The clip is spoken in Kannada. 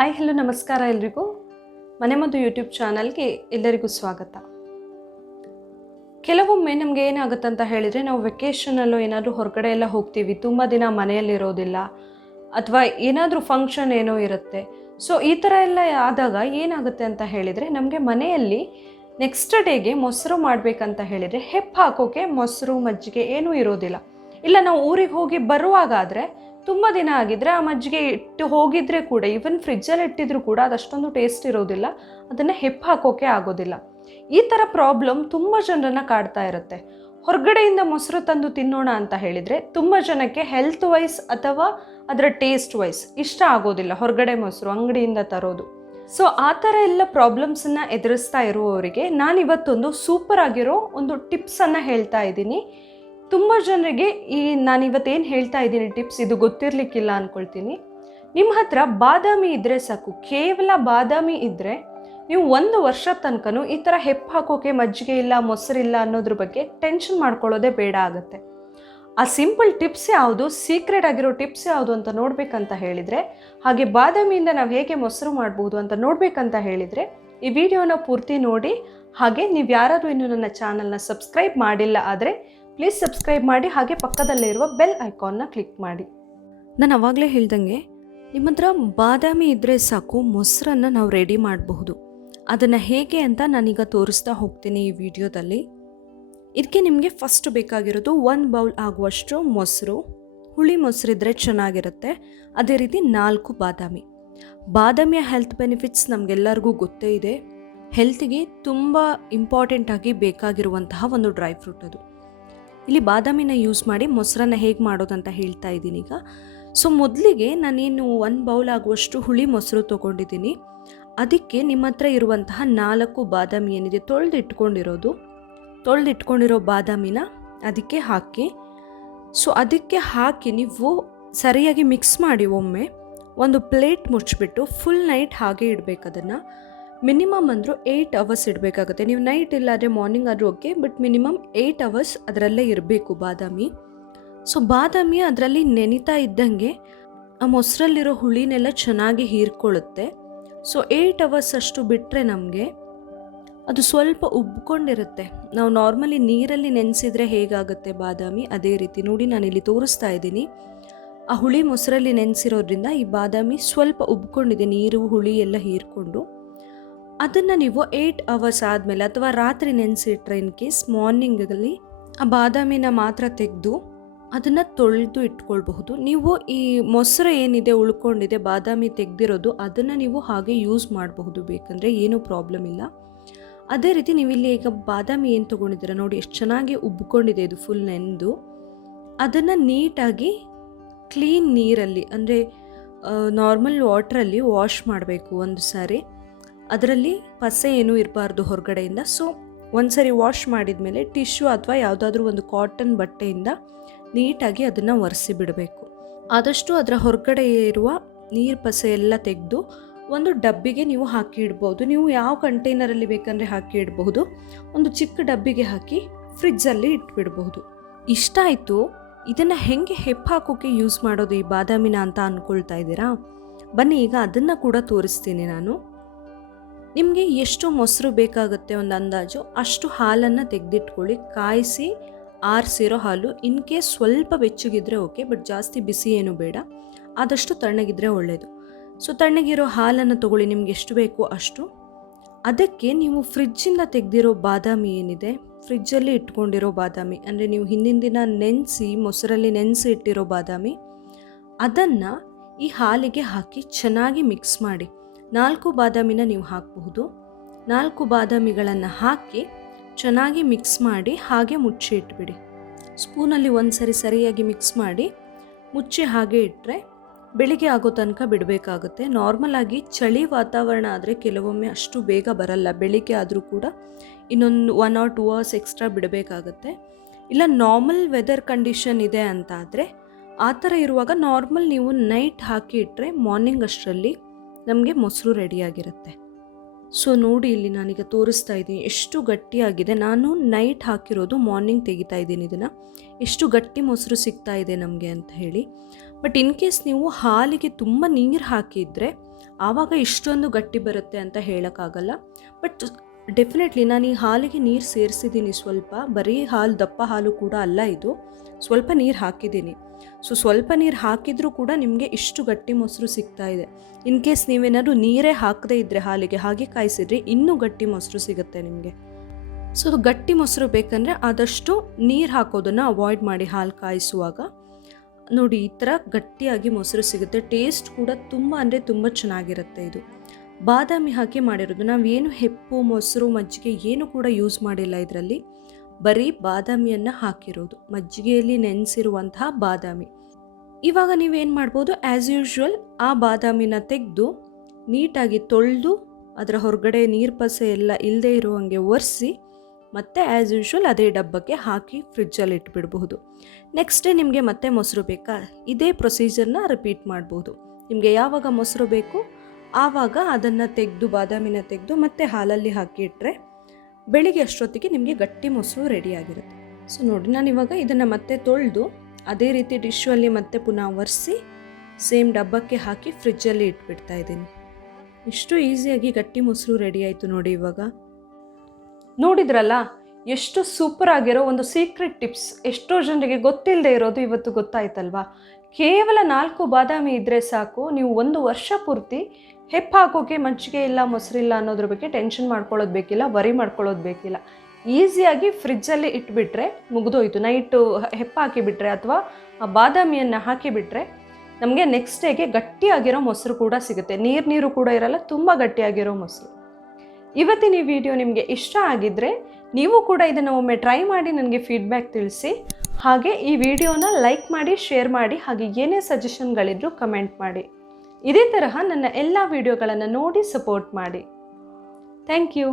ಹಾಯ್ ಹಲೋ ನಮಸ್ಕಾರ ಎಲ್ರಿಗೂ ಮನೆಮದ್ದು ಯೂಟ್ಯೂಬ್ ಚಾನಲ್ಗೆ ಎಲ್ಲರಿಗೂ ಸ್ವಾಗತ. ಕೆಲವೊಮ್ಮೆ ನಮಗೆ ಏನಾಗುತ್ತೆ ಅಂತ ಹೇಳಿದರೆ, ನಾವು ವೆಕೇಷನಲ್ಲೋ ಏನಾದರೂ ಹೊರಗಡೆ ಎಲ್ಲ ಹೋಗ್ತೀವಿ, ತುಂಬ ದಿನ ಮನೆಯಲ್ಲಿರೋದಿಲ್ಲ, ಅಥವಾ ಏನಾದರೂ ಫಂಕ್ಷನ್ ಏನೋ ಇರುತ್ತೆ. ಸೊ ಈ ಥರ ಎಲ್ಲ ಆದಾಗ ಏನಾಗುತ್ತೆ ಅಂತ ಹೇಳಿದರೆ, ನಮಗೆ ಮನೆಯಲ್ಲಿ ನೆಕ್ಸ್ಟ್ ಡೇಗೆ ಮೊಸರು ಮಾಡಬೇಕಂತ ಹೇಳಿದರೆ ಹೆಪ್ಪು ಹಾಕೋಕ್ಕೆ ಮೊಸರು ಮಜ್ಜಿಗೆ ಏನೂ ಇರೋದಿಲ್ಲ. ಇಲ್ಲ ನಾವು ಊರಿಗೆ ಹೋಗಿ ಬರುವಾಗಾದರೆ ತುಂಬ ದಿನ ಆಗಿದ್ದರೆ ಆ ಮಜ್ಜಿಗೆ ಇಟ್ಟು ಹೋಗಿದ್ರೆ ಕೂಡ, ಈವನ್ ಫ್ರಿಜ್ಜಲ್ಲಿ ಇಟ್ಟಿದ್ರು ಕೂಡ ಅದಷ್ಟೊಂದು ಟೇಸ್ಟ್ ಇರೋದಿಲ್ಲ, ಅದನ್ನು ಹೆಪ್ಪು ಹಾಕೋಕ್ಕೆ ಆಗೋದಿಲ್ಲ. ಈ ಥರ ಪ್ರಾಬ್ಲಮ್ ತುಂಬ ಜನರನ್ನು ಕಾಡ್ತಾ ಇರುತ್ತೆ. ಹೊರಗಡೆಯಿಂದ ಮೊಸರು ತಂದು ತಿನ್ನೋಣ ಅಂತ ಹೇಳಿದರೆ ತುಂಬ ಜನಕ್ಕೆ ಹೆಲ್ತ್ ವೈಸ್ ಅಥವಾ ಅದರ ಟೇಸ್ಟ್ ವೈಸ್ ಇಷ್ಟ ಆಗೋದಿಲ್ಲ ಹೊರಗಡೆ ಮೊಸರು ಅಂಗಡಿಯಿಂದ ತರೋದು. ಸೊ ಆ ಥರ ಎಲ್ಲ ಪ್ರಾಬ್ಲಮ್ಸನ್ನು ಎದುರಿಸ್ತಾ ಇರುವವರಿಗೆ ನಾನಿವತ್ತೊಂದು ಸೂಪರ್ ಆಗಿರೋ ಒಂದು ಟಿಪ್ಸನ್ನು ಹೇಳ್ತಾ ಇದ್ದೀನಿ. ತುಂಬ ಜನರಿಗೆ ನಾನಿವತ್ತೇನು ಹೇಳ್ತಾ ಇದ್ದೀನಿ ಟಿಪ್ಸ್ ಇದು ಗೊತ್ತಿರಲಿಕ್ಕಿಲ್ಲ ಅಂದ್ಕೊಳ್ತೀನಿ. ನಿಮ್ಮ ಹತ್ರ ಬಾದಾಮಿ ಇದ್ದರೆ ಸಾಕು, ಕೇವಲ ಬಾದಾಮಿ ಇದ್ದರೆ ನೀವು 1 ವರ್ಷ ತನಕನೂ ಈ ಥರ ಹೆಪ್ಪು ಹಾಕೋಕ್ಕೆ ಮಜ್ಜಿಗೆ ಇಲ್ಲ ಮೊಸರಿಲ್ಲ ಅನ್ನೋದ್ರ ಬಗ್ಗೆ ಟೆನ್ಷನ್ ಮಾಡ್ಕೊಳ್ಳೋದೇ ಬೇಡ ಆಗುತ್ತೆ. ಆ ಸಿಂಪಲ್ ಟಿಪ್ಸ್ ಯಾವುದು, ಸೀಕ್ರೆಟ್ ಆಗಿರೋ ಟಿಪ್ಸ್ ಯಾವುದು ಅಂತ ನೋಡಬೇಕಂತ ಹೇಳಿದರೆ, ಹಾಗೆ ಬಾದಾಮಿಯಿಂದ ನಾವು ಹೇಗೆ ಮೊಸರು ಮಾಡ್ಬೋದು ಅಂತ ನೋಡಬೇಕಂತ ಹೇಳಿದರೆ ಈ ವಿಡಿಯೋನ ಪೂರ್ತಿ ನೋಡಿ. ಹಾಗೆ ನೀವು ಯಾರಾದರೂ ಇನ್ನೂ ನನ್ನ ಚಾನಲ್ನ ಸಬ್ಸ್ಕ್ರೈಬ್ ಮಾಡಿಲ್ಲ ಆದರೆ ಪ್ಲೀಸ್ ಸಬ್ಸ್ಕ್ರೈಬ್ ಮಾಡಿ, ಹಾಗೆ ಪಕ್ಕದಲ್ಲೇ ಇರುವ ಬೆಲ್ ಐಕಾನ್ನ ಕ್ಲಿಕ್ ಮಾಡಿ. ನಾನು ಆವಾಗಲೇ ಹೇಳ್ದಂಗೆ ನಿಮ್ಮ ಹತ್ರ ಬಾದಾಮಿ ಇದ್ದರೆ ಸಾಕು, ಮೊಸರನ್ನು ನಾವು ರೆಡಿ ಮಾಡಬಹುದು. ಅದನ್ನು ಹೇಗೆ ಅಂತ ನಾನೀಗ ತೋರಿಸ್ತಾ ಹೋಗ್ತೀನಿ ಈ ವಿಡಿಯೋದಲ್ಲಿ. ಇದಕ್ಕೆ ನಿಮಗೆ ಫಸ್ಟ್ ಬೇಕಾಗಿರೋದು 1 ಬೌಲ್ ಆಗುವಷ್ಟು ಮೊಸರು. ಹುಳಿ ಮೊಸರಿದ್ರೆ ಚೆನ್ನಾಗಿರುತ್ತೆ. ಅದೇ ರೀತಿ 4 ಬಾದಾಮಿ. ಬಾದಾಮಿಯ ಹೆಲ್ತ್ ಬೆನಿಫಿಟ್ಸ್ ನಮಗೆಲ್ಲರಿಗೂ ಗೊತ್ತೇ ಇದೆ. ಹೆಲ್ತಿಗೆ ತುಂಬ ಇಂಪಾರ್ಟೆಂಟಾಗಿ ಬೇಕಾಗಿರುವಂತಹ ಒಂದು ಡ್ರೈ ಫ್ರೂಟ್ ಅದು. ಇಲ್ಲಿ ಬಾದಾಮಿನ ಯೂಸ್ ಮಾಡಿ ಮೊಸರನ್ನು ಹೇಗೆ ಮಾಡೋದಂತ ಹೇಳ್ತಾ ಇದ್ದೀನಿ ಈಗ. ಸೊ ಮೊದಲಿಗೆ ನಾನೇನು 1 ಬೌಲ್ ಆಗುವಷ್ಟು ಹುಳಿ ಮೊಸರು ತೊಗೊಂಡಿದ್ದೀನಿ. ಅದಕ್ಕೆ ನಿಮ್ಮ ಹತ್ರ ಇರುವಂತಹ 4 ಬಾದಾಮಿ ಏನಿದೆ ತೊಳೆದಿಟ್ಕೊಂಡಿರೋ ಬಾದಾಮಿನ ಅದಕ್ಕೆ ಹಾಕಿ. ಸೊ ಅದಕ್ಕೆ ಹಾಕಿ ನೀವು ಸರಿಯಾಗಿ ಮಿಕ್ಸ್ ಮಾಡಿ ಒಮ್ಮೆ ಒಂದು ಪ್ಲೇಟ್ ಮುಚ್ಚಿಬಿಟ್ಟು ಫುಲ್ ನೈಟ್ ಹಾಗೆ ಇಡಬೇಕು. ಅದನ್ನು ಮಿನಿಮಮ್ ಅಂದರೂ 8 ಅವರ್ಸ್ ಇಡಬೇಕಾಗುತ್ತೆ. ನೀವು ನೈಟ್ ಇಲ್ಲಾದರೆ ಮಾರ್ನಿಂಗ್ ಆದರೂ ಓಕೆ, ಬಟ್ ಮಿನಿಮಮ್ 8 ಅವರ್ಸ್ ಅದರಲ್ಲೇ ಇರಬೇಕು ಬಾದಾಮಿ. ಸೊ ಬಾದಾಮಿ ಅದರಲ್ಲಿ ನೆನಿತಾ ಇದ್ದಂಗೆ ಆ ಮೊಸರಲ್ಲಿರೋ ಹುಳಿನೆಲ್ಲ ಚೆನ್ನಾಗಿ ಹೀರ್ಕೊಳ್ಳುತ್ತೆ. ಸೊ 8 ಅವರ್ಸ್ ಅಷ್ಟು ಬಿಟ್ಟರೆ ನಮಗೆ ಅದು ಸ್ವಲ್ಪ ಉಬ್ಕೊಂಡಿರುತ್ತೆ. ನಾವು ನಾರ್ಮಲಿ ನೀರಲ್ಲಿ ನೆನೆಸಿದ್ರೆ ಹೇಗಾಗುತ್ತೆ ಬಾದಾಮಿ, ಅದೇ ರೀತಿ ನೋಡಿ ನಾನಿಲ್ಲಿ ತೋರಿಸ್ತಾ ಇದ್ದೀನಿ. ಆ ಹುಳಿ ಮೊಸರಲ್ಲಿ ನೆನೆಸಿರೋದ್ರಿಂದ ಈ ಬಾದಾಮಿ ಸ್ವಲ್ಪ ಉಬ್ಕೊಂಡಿದೆ, ನೀರು ಹುಳಿ ಎಲ್ಲ ಹೀರ್ಕೊಂಡು. ಅದನ್ನು ನೀವು 8 ಅವರ್ಸ್ ಆದಮೇಲೆ ಅಥವಾ ರಾತ್ರಿ ನೆನೆಸಿಟ್ರೆ ಇನ್ ಕೇಸ್ ಮಾರ್ನಿಂಗಲ್ಲಿ ಆ ಬಾದಾಮಿನ ಮಾತ್ರ ತೆಗೆದು ಅದನ್ನು ತೊಳೆದು ಇಟ್ಕೊಳ್ಬಹುದು. ನೀವು ಈ ಮೊಸರು ಏನಿದೆ ಉಳ್ಕೊಂಡಿದೆ ಬಾದಾಮಿ ತೆಗೆದಿರೋದು ಅದನ್ನು ನೀವು ಹಾಗೆ ಯೂಸ್ ಮಾಡಬಹುದು, ಬೇಕಂದರೆ ಏನೂ ಪ್ರಾಬ್ಲಮ್ ಇಲ್ಲ. ಅದೇ ರೀತಿ ನೀವು ಇಲ್ಲಿ ಈಗ ಬಾದಾಮಿ ಏನು ತೊಗೊಂಡಿದ್ದೀರ ನೋಡಿ, ಎಷ್ಟು ಚೆನ್ನಾಗಿ ಉಬ್ಕೊಂಡಿದೆ ಇದು ಫುಲ್ ನೆನೆದು. ಅದನ್ನು ನೀಟಾಗಿ ಕ್ಲೀನ್ ನೀರಲ್ಲಿ ಅಂದರೆ ನಾರ್ಮಲ್ ವಾಟ್ರಲ್ಲಿ ವಾಶ್ ಮಾಡಬೇಕು ಒಂದು ಸಾರಿ. ಅದರಲ್ಲಿ ಪಸೆ ಏನೂ ಇರಬಾರ್ದು ಹೊರಗಡೆಯಿಂದ. ಸೊ ಒಂದು ಸರಿ ವಾಶ್ ಮಾಡಿದ ಮೇಲೆ ಟಿಶ್ಯೂ ಅಥವಾ ಯಾವುದಾದ್ರೂ ಒಂದು ಕಾಟನ್ ಬಟ್ಟೆಯಿಂದ ನೀಟಾಗಿ ಅದನ್ನು ಒರೆಸಿ ಬಿಡಬೇಕು. ಆದಷ್ಟು ಅದರ ಹೊರಗಡೆ ಇರುವ ನೀರು ಪಸೆ ಎಲ್ಲ ತೆಗೆದು ಒಂದು ಡಬ್ಬಿಗೆ ನೀವು ಹಾಕಿ ಇಡ್ಬೋದು. ನೀವು ಯಾವ ಕಂಟೈನರಲ್ಲಿ ಬೇಕಂದರೆ ಹಾಕಿ ಇಡಬಹುದು. ಒಂದು ಚಿಕ್ಕ ಡಬ್ಬಿಗೆ ಹಾಕಿ ಫ್ರಿಜ್ಜಲ್ಲಿ ಇಟ್ಬಿಡಬಹುದು. ಇಷ್ಟ ಆಯಿತು. ಇದನ್ನು ಹೇಗೆ ಹೆಪ್ಪು ಹಾಕೋಕ್ಕೆ ಯೂಸ್ ಮಾಡೋದು ಈ ಬಾದಾಮಿನ ಅಂತ ಅಂದ್ಕೊಳ್ತಾ ಇದ್ದೀರಾ? ಬನ್ನಿ ಈಗ ಅದನ್ನು ಕೂಡ ತೋರಿಸ್ತೀನಿ ನಾನು. ನಿಮಗೆ ಎಷ್ಟು ಮೊಸರು ಬೇಕಾಗುತ್ತೆ ಒಂದು ಅಂದಾಜು ಅಷ್ಟು ಹಾಲನ್ನು ತೆಗೆದಿಟ್ಕೊಳ್ಳಿ. ಕಾಯಿಸಿ ಆರಿಸಿರೋ ಹಾಲು. ಇನ್ ಕೇಸ್ ಸ್ವಲ್ಪ ಬೆಚ್ಚಗಿದ್ರೆ ಓಕೆ, ಬಟ್ ಜಾಸ್ತಿ ಬಿಸಿ ಏನು ಬೇಡ, ಆದಷ್ಟು ತಣ್ಣಗಿದ್ರೆ ಒಳ್ಳೆಯದು. ಸೊ ತಣ್ಣಗಿರೋ ಹಾಲನ್ನು ತೊಗೊಳ್ಳಿ, ನಿಮ್ಗೆ ಎಷ್ಟು ಬೇಕೋ ಅಷ್ಟು. ಅದಕ್ಕೆ ನೀವು ಫ್ರಿಜ್ಜಿಂದ ತೆಗೆದಿರೋ ಬಾದಾಮಿ ಏನಿದೆ, ಫ್ರಿಜ್ಜಲ್ಲಿ ಇಟ್ಕೊಂಡಿರೋ ಬಾದಾಮಿ ಅಂದರೆ ನೀವು ಹಿಂದಿನ ದಿನ ನೆನೆಸಿ ಮೊಸರಲ್ಲಿ ನೆನೆಸಿ ಇಟ್ಟಿರೋ ಬಾದಾಮಿ, ಅದನ್ನು ಈ ಹಾಲಿಗೆ ಹಾಕಿ ಚೆನ್ನಾಗಿ ಮಿಕ್ಸ್ ಮಾಡಿ. 4 ಬಾದಾಮಿನ ನೀವು ಹಾಕಬಹುದು. 4 ಬಾದಾಮಿಗಳನ್ನು ಹಾಕಿ ಚೆನ್ನಾಗಿ ಮಿಕ್ಸ್ ಮಾಡಿ ಹಾಗೆ ಮುಚ್ಚಿ ಇಟ್ಬಿಡಿ. ಸ್ಪೂನಲ್ಲಿ ಒಂದು ಸರಿ ಸರಿಯಾಗಿ ಮಿಕ್ಸ್ ಮಾಡಿ ಮುಚ್ಚಿ ಹಾಗೆ ಇಟ್ಟರೆ ಬೆಳಿಗ್ಗೆ ಆಗೋ ತನಕ ಬಿಡಬೇಕಾಗುತ್ತೆ. ನಾರ್ಮಲ್ ಆಗಿ ಚಳಿ ವಾತಾವರಣ ಆದರೆ ಕೆಲವೊಮ್ಮೆ ಅಷ್ಟು ಬೇಗ ಬರಲ್ಲ, ಬೆಳಿಗ್ಗೆ ಆದರೂ ಕೂಡ ಇನ್ನೊಂದು 1 or 2 ಅವರ್ಸ್ ಎಕ್ಸ್ಟ್ರಾ ಬಿಡಬೇಕಾಗುತ್ತೆ. ಇಲ್ಲ ನಾರ್ಮಲ್ ವೆದರ್ ಕಂಡೀಷನ್ ಇದೆ ಅಂತ ಆದರೆ ಆ ಥರ ಇರುವಾಗ ನಾರ್ಮಲ್ ನೀವು ನೈಟ್ ಹಾಕಿ ಇಟ್ಟರೆ ಮಾರ್ನಿಂಗ್ ಅಷ್ಟರಲ್ಲಿ ನಮಗೆ ಮೊಸರು ರೆಡಿಯಾಗಿರುತ್ತೆ. ಸೊ ನೋಡಿ ಇಲ್ಲಿ ನಾನೀಗ ತೋರಿಸ್ತಾ ಇದ್ದೀನಿ ಎಷ್ಟು ಗಟ್ಟಿಯಾಗಿದೆ. ನಾನು ನೈಟ್ ಹಾಕಿರೋದು ಮಾರ್ನಿಂಗ್ ತೆಗಿತಾ ಇದ್ದೀನಿ ಇದನ್ನು. ಎಷ್ಟು ಗಟ್ಟಿ ಮೊಸರು ಸಿಗ್ತಾ ಇದೆ ನಮಗೆ ಅಂತ ಹೇಳಿ. ಬಟ್ ಇನ್ ಕೇಸ್ ನೀವು ಹಾಲಿಗೆ ತುಂಬ ನೀರು ಹಾಕಿದರೆ ಆವಾಗ ಇಷ್ಟೊಂದು ಗಟ್ಟಿ ಬರುತ್ತೆ ಅಂತ ಹೇಳೋಕ್ಕಾಗಲ್ಲ. ಬಟ್ ಡೆಫಿನೆಟ್ಲಿ ನಾನು ಈ ಹಾಲಿಗೆ ನೀರು ಸೇರಿಸಿದ್ದೀನಿ ಸ್ವಲ್ಪ, ಬರೀ ಹಾಲು ದಪ್ಪ ಹಾಲು ಕೂಡ ಅಲ್ಲ ಇದು, ಸ್ವಲ್ಪ ನೀರು ಹಾಕಿದ್ದೀನಿ. ಸೊ ಸ್ವಲ್ಪ ನೀರು ಹಾಕಿದರೂ ಕೂಡ ನಿಮಗೆ ಇಷ್ಟು ಗಟ್ಟಿ ಮೊಸರು ಸಿಗ್ತಾ ಇದೆ. ಇನ್ ಕೇಸ್ ನೀವೇನಾದ್ರು ನೀರೇ ಹಾಕದೇ ಇದ್ದರೆ ಹಾಲಿಗೆ ಹಾಗೆ ಕಾಯಿಸಿದ್ರೆ ಇನ್ನೂ ಗಟ್ಟಿ ಮೊಸರು ಸಿಗುತ್ತೆ ನಿಮಗೆ. ಸೊ ಗಟ್ಟಿ ಮೊಸರು ಬೇಕಂದರೆ ಆದಷ್ಟು ನೀರು ಹಾಕೋದನ್ನು ಅವಾಯ್ಡ್ ಮಾಡಿ ಹಾಲು ಕಾಯಿಸುವಾಗ. ನೋಡಿ ಈ ಥರ ಗಟ್ಟಿಯಾಗಿ ಮೊಸರು ಸಿಗುತ್ತೆ. ಟೇಸ್ಟ್ ಕೂಡ ತುಂಬ ಅಂದರೆ ತುಂಬ ಚೆನ್ನಾಗಿರುತ್ತೆ. ಇದು ಬಾದಾಮಿ ಹಾಕಿ ಮಾಡಿರೋದು, ನಾವೇನು ಹೆಪ್ಪು ಮೊಸರು ಮಜ್ಜಿಗೆ ಏನು ಕೂಡ ಯೂಸ್ ಮಾಡಿಲ್ಲ ಇದರಲ್ಲಿ, ಬರೀ ಬಾದಾಮಿಯನ್ನು ಹಾಕಿರೋದು, ಮಜ್ಜಿಗೆಯಲ್ಲಿ ನೆನೆಸಿರುವಂತಹ ಬಾದಾಮಿ. ಇವಾಗ ನೀವೇನು ಮಾಡ್ಬೋದು, ಆ್ಯಸ್ ಯೂಶ್ವಲ್ ಆ ಬಾದಾಮಿನ ತೆಗೆದು ನೀಟಾಗಿ ತೊಳೆದು ಅದರ ಹೊರಗಡೆ ನೀರು ಪಸೆ ಎಲ್ಲ ಇಲ್ಲದೆ ಇರೋ ಹಾಗೆ ಒರೆಸಿ ಮತ್ತು ಆ್ಯಸ್ ಯೂಶ್ವಲ್ ಅದೇ ಡಬ್ಬಕ್ಕೆ ಹಾಕಿ ಫ್ರಿಜ್ಜಲ್ಲಿ ಇಟ್ಬಿಡ್ಬಹುದು. ನೆಕ್ಸ್ಟ್ ಡೇ ನಿಮಗೆ ಮತ್ತೆ ಮೊಸರು ಬೇಕಾ, ಇದೇ ಪ್ರೊಸೀಜರ್ನ ರಿಪೀಟ್ ಮಾಡ್ಬೋದು. ನಿಮಗೆ ಯಾವಾಗ ಮೊಸರು ಬೇಕು ಆವಾಗ ಅದನ್ನು ತೆಗೆದು ಬಾದಾಮಿನ ತೆಗೆದು ಮತ್ತೆ ಹಾಲಲ್ಲಿ ಹಾಕಿ ಇಟ್ಟರೆ ಬೆಳಿಗ್ಗೆ ಅಷ್ಟೊತ್ತಿಗೆ ನಿಮಗೆ ಗಟ್ಟಿ ಮೊಸರು ರೆಡಿಯಾಗಿರುತ್ತೆ. ಸೊ ನೋಡಿ, ನಾನು ಇವಾಗ ಇದನ್ನು ಮತ್ತೆ ತೊಳೆದು ಅದೇ ರೀತಿ ಟಿಶ್ಯೂಲ್ಲಿ ಮತ್ತೆ ಪುನಃ ಒರೆಸಿ ಸೇಮ್ ಡಬ್ಬಕ್ಕೆ ಹಾಕಿ ಫ್ರಿಜ್ಜಲ್ಲಿ ಇಟ್ಬಿಡ್ತಾ ಇದ್ದೀನಿ. ಇಷ್ಟು ಈಸಿಯಾಗಿ ಗಟ್ಟಿ ಮೊಸರು ರೆಡಿ ಆಯಿತು ನೋಡಿ. ಇವಾಗ ನೋಡಿದ್ರಲ್ಲ, ಎಷ್ಟು ಸೂಪರ್ ಆಗಿರೋ ಒಂದು ಸೀಕ್ರೆಟ್ ಟಿಪ್ಸ್, ಎಷ್ಟೋ ಜನರಿಗೆ ಗೊತ್ತಿಲ್ಲದೆ ಇರೋದು ಇವತ್ತು ಗೊತ್ತಾಯ್ತಲ್ವಾ. ಕೇವಲ 4 ಬಾದಾಮಿ ಇದ್ದರೆ ಸಾಕು, ನೀವು 1 ವರ್ಷ ಪೂರ್ತಿ ಹೆಪ್ಪು ಹಾಕೋಕೆ ಮಜ್ಜಿಗೆ ಇಲ್ಲ ಮೊಸರಿಲ್ಲ ಅನ್ನೋದ್ರ ಬಗ್ಗೆ ಟೆನ್ಷನ್ ಮಾಡ್ಕೊಳ್ಳೋದು ಬೇಕಿಲ್ಲ, ವರಿ ಮಾಡ್ಕೊಳ್ಳೋದು ಬೇಕಿಲ್ಲ. ಈಸಿಯಾಗಿ ಫ್ರಿಜ್ಜಲ್ಲಿ ಇಟ್ಬಿಟ್ರೆ ಮುಗಿದೋಯ್ತು. ನೈಟು ಹೆಪ್ಪು ಹಾಕಿಬಿಟ್ರೆ ಅಥವಾ ಬಾದಾಮಿಯನ್ನು ಹಾಕಿಬಿಟ್ರೆ ನಮಗೆ ನೆಕ್ಸ್ಟ್ ಡೇಗೆ ಗಟ್ಟಿಯಾಗಿರೋ ಮೊಸರು ಕೂಡ ಸಿಗುತ್ತೆ. ನೀರು ಕೂಡ ಇರಲ್ಲ, ತುಂಬ ಗಟ್ಟಿಯಾಗಿರೋ ಮೊಸರು. ಇವತ್ತಿನ ಈ ವಿಡಿಯೋ ನಿಮಗೆ ಇಷ್ಟ ಆಗಿದ್ದರೆ ನೀವು ಕೂಡ ಇದನ್ನು ಒಮ್ಮೆ ಟ್ರೈ ಮಾಡಿ ನನಗೆ ಫೀಡ್ಬ್ಯಾಕ್ ತಿಳಿಸಿ. ಹಾಗೆ ಈ ವಿಡಿಯೋನ ಲೈಕ್ ಮಾಡಿ, ಶೇರ್ ಮಾಡಿ, ಹಾಗೆ ಏನೇ ಸಜೆಷನ್ಗಳಿದ್ರೂ ಕಮೆಂಟ್ ಮಾಡಿ. ಇದೇ ತರಹ ನನ್ನ ಎಲ್ಲ ವಿಡಿಯೋಗಳನ್ನು ನೋಡಿ ಸಪೋರ್ಟ್ ಮಾಡಿ. Thank you.